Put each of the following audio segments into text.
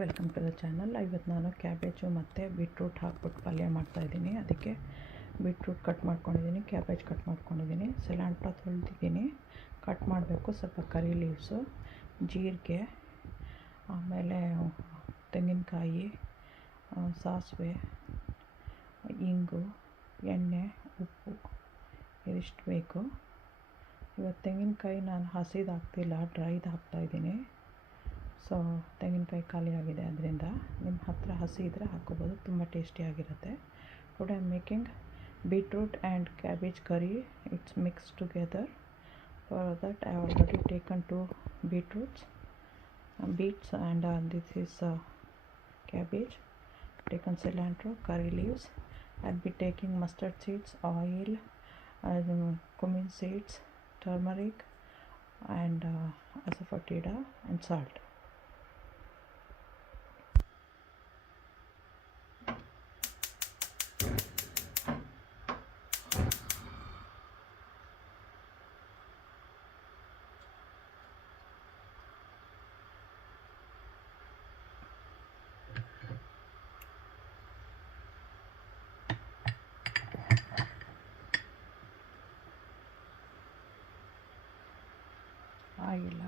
Welcome to the channel. ಇವತ್ತು ನಾನು cabbage ಮತ್ತು ಬೀಟ್ರೂಟ್ ಹಾಕ್ಬಿಟ್ಟು ಪಲ್ಯ ಮಾಡ್ತಾಯಿದ್ದೀನಿ. ಅದಕ್ಕೆ ಬೀಟ್ರೂಟ್ ಕಟ್ ಮಾಡ್ಕೊಂಡಿದ್ದೀನಿ, ಕ್ಯಾಬೇಜ್ ಕಟ್ ಮಾಡ್ಕೊಂಡಿದ್ದೀನಿ, ಸಿಲಾಂಟ್ರ ತೊಳೆದಿದ್ದೀನಿ. ಕಟ್ ಮಾಡಬೇಕು. ಸ್ವಲ್ಪ ಕರಿ ಲೀವ್ಸು, ಜೀರಿಗೆ, ಆಮೇಲೆ ತೆಂಗಿನಕಾಯಿ, ಸಾಸಿವೆ, ಇಂಗು, ಎಣ್ಣೆ, ಉಪ್ಪು ಇದಿಷ್ಟು ಬೇಕು. ಇವತ್ತು ತೆಂಗಿನಕಾಯಿ ನಾನು ಹಸಿದು ಹಾಕ್ತಿಲ್ಲ, ಡ್ರೈದು ಹಾಕ್ತಾಯಿದ್ದೀನಿ. ಸೊ ತೆಂಗಿನಕಾಯಿ ಖಾಲಿ ಆಗಿದೆ, ಅದರಿಂದ ನಿಮ್ಮ ಹತ್ತಿರ ಹಸಿ ಇದ್ದರೆ ಹಾಕ್ಕೋಬೋದು, ತುಂಬ ಟೇಸ್ಟಿಯಾಗಿರುತ್ತೆ. Today I am making beetroot and cabbage curry. It's mixed together. For that I have already taken 2 beetroots, beets, and this is cabbage. Taken cilantro, curry leaves. I'll be taking mustard seeds, oil, cumin seeds, turmeric, and asafoetida and salt. ಆಯಿಲ್ಲ,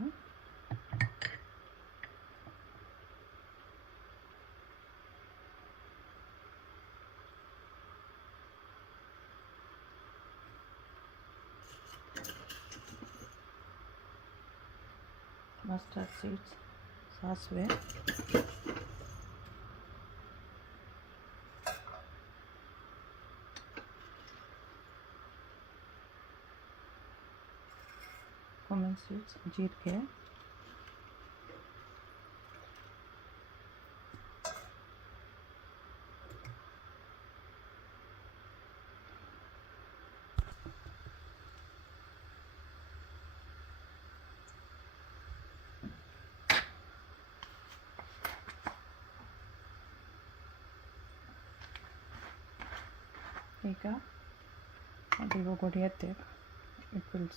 mustard seeds, ಸಾಸಿವೆ, cumin seeds, ಜೀರಿಗೆ, ಈಗ ಅದು ಇವಾಗ ಹೊಡೆಯುತ್ತೆ. It will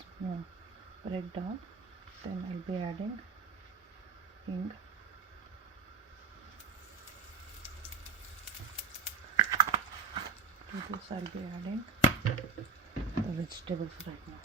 break down. Then I'll be adding hing, to this I'll be adding the vegetables right now.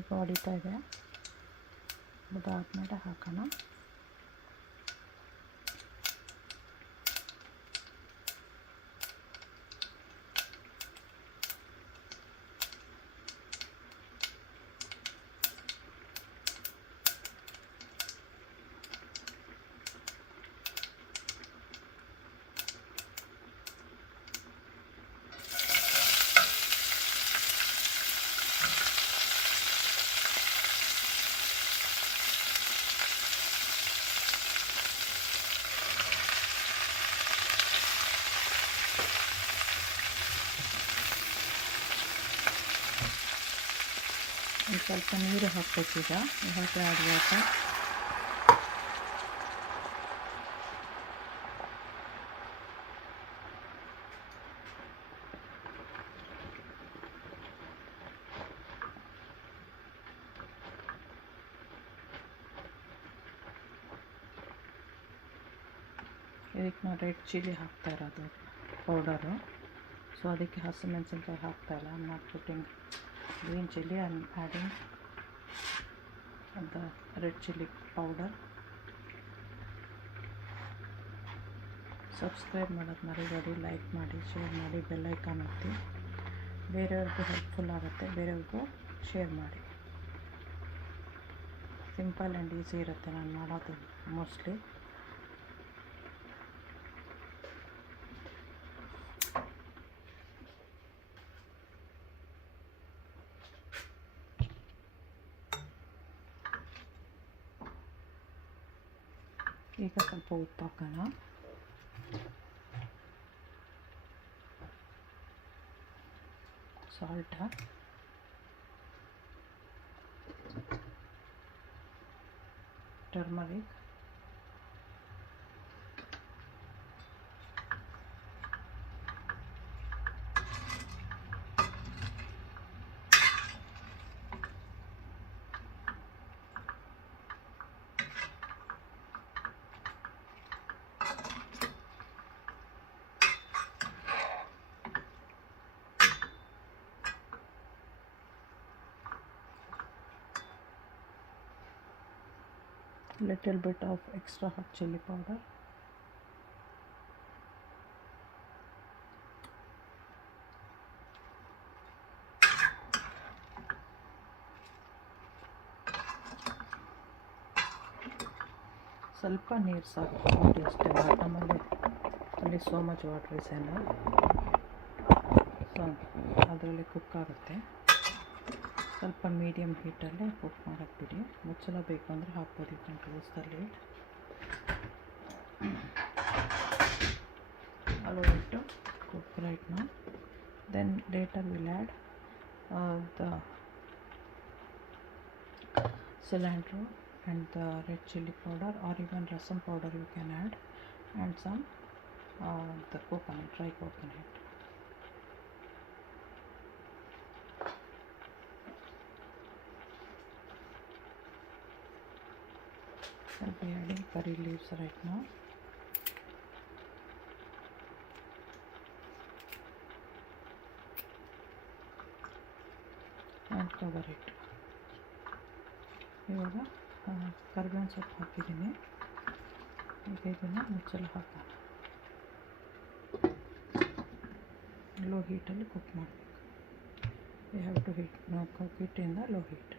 ಈಗ ಹೊಡಿತಾ ಇದೆ, ಅದಾದ್ಮೇಲೆ ಹಾಕೋಣ. ಸ್ವಲ್ಪ ನೀರು ಹಾಕ್ಬೇಕೀಗ. ಹಾಕಿ ಆಡಬೇಕು. ಇದಕ್ಕೆ ನಾವು ರೆಡ್ ಚಿಲ್ಲಿ ಹಾಕ್ತಾ ಇರೋದು ಪೌಡರು. ಸೊ ಅದಕ್ಕೆ ಹಸಿಮೆಣಸಿನ್ಕಾಯಿ ಹಾಕ್ತಾಯಿಲ್ಲ. I am not putting green chili. I am adding the red chili powder. Subscribe ಮಾಡೋದು ಮರಿಬೇಡಿ, ಲೈಕ್ ಮಾಡಿ, ಶೇರ್ ಮಾಡಿ, ಬೆಲ್ ಐಕಾನ್ ಒತ್ತಿ. ಬೇರೆಯವ್ರಿಗೂ ಹೆಲ್ಪ್ಫುಲ್ ಆಗುತ್ತೆ, ಬೇರೆಯವ್ರಿಗೂ ಶೇರ್ ಮಾಡಿ. ಸಿಂಪಲ್ ಆ್ಯಂಡ್ ಈಸಿ ಇರುತ್ತೆ ನಾನು ಮಾಡೋದು ಮೋಸ್ಟ್ಲಿ. ಈಗ ಸ್ವಲ್ಪ ಉಪ್ಪು ಹಾಕೋಣ. ಸಾಲ್ಟ, turmeric, little bit of extra hot chili powder, ಸ್ವಲ್ಪ ನೀರು ಸಾಕು ಅಷ್ಟೇ. ಆಮೇಲೆ ಅಲ್ಲಿ so much water is enough, so ಅದರಲ್ಲಿ ಕುಕ್ ಆಗುತ್ತೆ. ಸ್ವಲ್ಪ ಮೀಡಿಯಮ್ ಹೀಟಲ್ಲೇ ಕುಕ್ ಮಾಡೋಕ್ಕೆ ಬಿಡಿ. ಮುಚ್ಚಳ ಬೇಕು ಅಂದರೆ ಹಾಕ್ಬೋದು. You can close the lid. allow it to cook right now. Then later we'll add the cilantro and the red chili powder, or even rasam powder you can add, and some the coconut, dry coconut. I'll be adding curry leaves right now. And cover it. ಇವಾಗ ಕರಿಬೇವಿನ ಸೊಪ್ಪು ಹಾಕಿದ್ದೀನಿ. ಈಗ ಇದನ್ನು ಮುಚ್ಚಲು ಹಾಕೋಣ. Low ಹೀಟಲ್ಲಿ cook ಮಾಡಬೇಕು. You have to cook it in the low heat.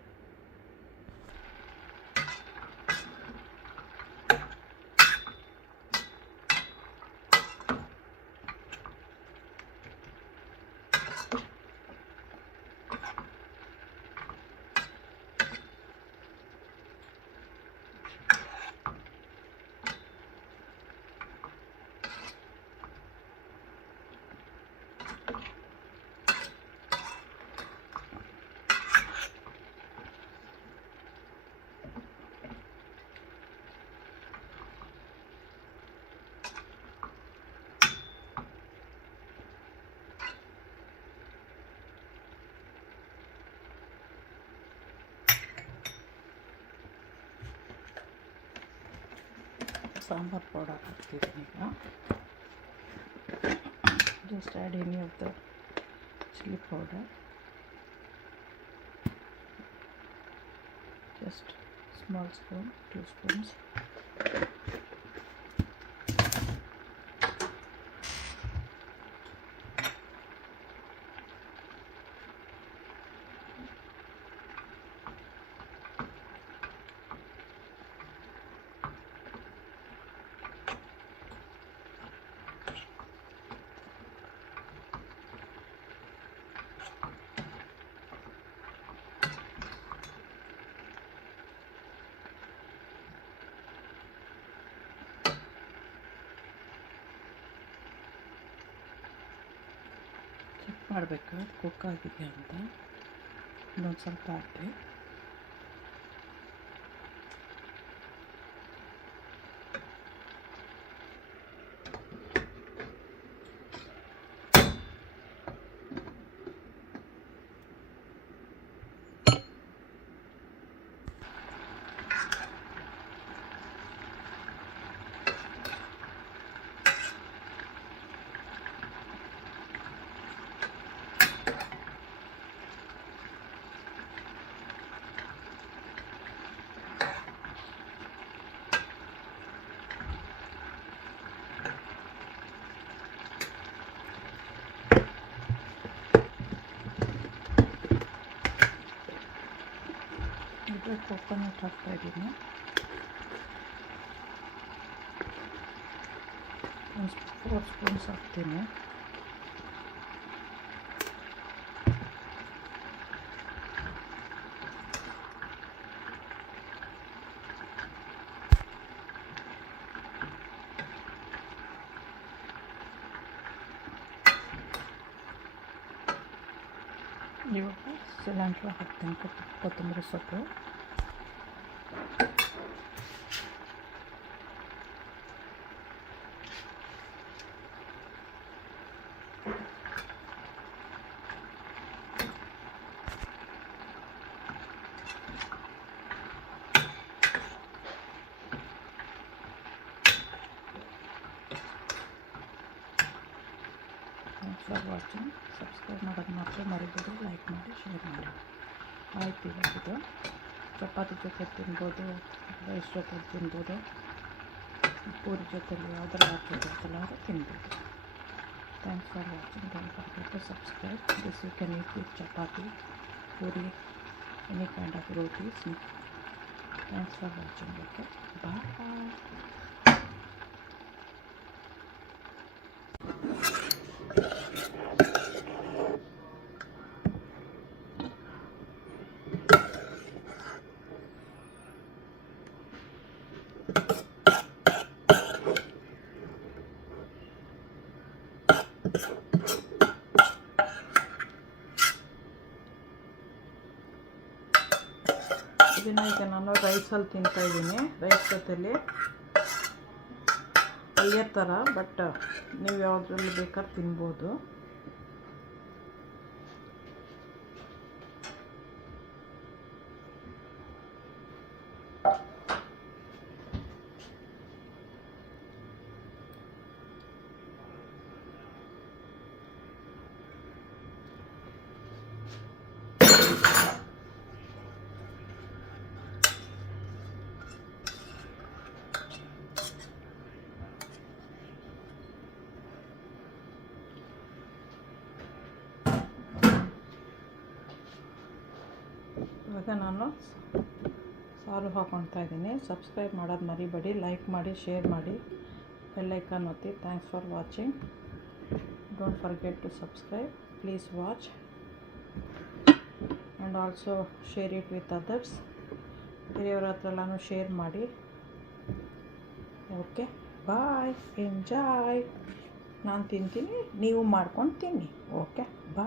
Sambar powder ಹಾಕ್ತಿದ್ದೀನಿ ಈಗ. Just add any of the chilli powder, just small spoon, 2 spoons. Check ಮಾಡಬೇಕು ಕುಕ್ ಆಗಿದೆ ಅಂತ. ಇನ್ನೊಂದು ಸ್ವಲ್ಪ ಹಾಕಿ. ಇದು ಕೋಕೋನಟ್ ಹಾಕ್ತಾಯಿದ್ದೀನಿ. ಒಂದು 4 ಸ್ಪೂನ್ಸ್ ಹಾಕ್ತೀನಿ. ಇವಾಗ ಸಿಲಿಂಡ್ರ್ ಹಾಕ್ತೀನಿ, ಕೊತ್ತಂಬರಿ ಸೊಪ್ಪು. Thanks for watching. ಸಬ್ಸ್ಕ್ರೈಬ್ ಮಾಡೋದು ಮಾತ್ರ ಮರಿಬೇಡಿ, ಲೈಕ್ ಮಾಡಿ, ಶೇರ್ ಮಾಡಿ. ಆಯ್ತು, ಇವಾಗಿದು ಚಪಾತಿ ಜೊತೆ ತಿನ್ಬೋದು, ರೈಸ್ ಜೊತೆ ತಿನ್ಬೋದು, ಪೂರಿ ಜೊತೆಲಿ ಯಾವುದರ ಜೊತೆ ಅವರು ತಿನ್ಬೋದು. Thanks for watching. Don't forget to subscribe. This you can eat with chapati, puri, any kind of rotis. Thanks for watching. Okay, bye. ಇದನ್ನು ಈಗ ನಾನು ರೈಸಲ್ಲಿ ತಿಂತಾಯಿದ್ದೀನಿ, ರೈಸ್ ಜೊತೆಲಿ ಪಲ್ಯ ಥರ. ಬಟ್ ನೀವು ಯಾವುದ್ರಲ್ಲಿ ಬೇಕಾದ್ರೆ ತಿನ್ಬೋದು. ಇವಾಗ ನಾನು ಸಾರು ಹಾಕ್ಕೊಳ್ತಾ ಇದ್ದೀನಿ. ಸಬ್ಸ್ಕ್ರೈಬ್ ಮಾಡೋದು ಮರಿಬೇಡಿ, ಲೈಕ್ ಮಾಡಿ, ಶೇರ್ ಮಾಡಿ, ಬೆಲ್ ಐಕಾನ್ ಒತ್ತಿ. Thanks for watching. Don't forget to subscribe. Please watch and also share it with others. ಬೇರೆಯವ್ರ ಹತ್ರಲ್ಲೂ ಶೇರ್ ಮಾಡಿ. Okay, bye, enjoy. ನಾನು ತಿಂತೀನಿ, ನೀವು ಮಾಡ್ಕೊಂಡು ತಿನ್ನಿ. ಓಕೆ, ಬಾಯ್.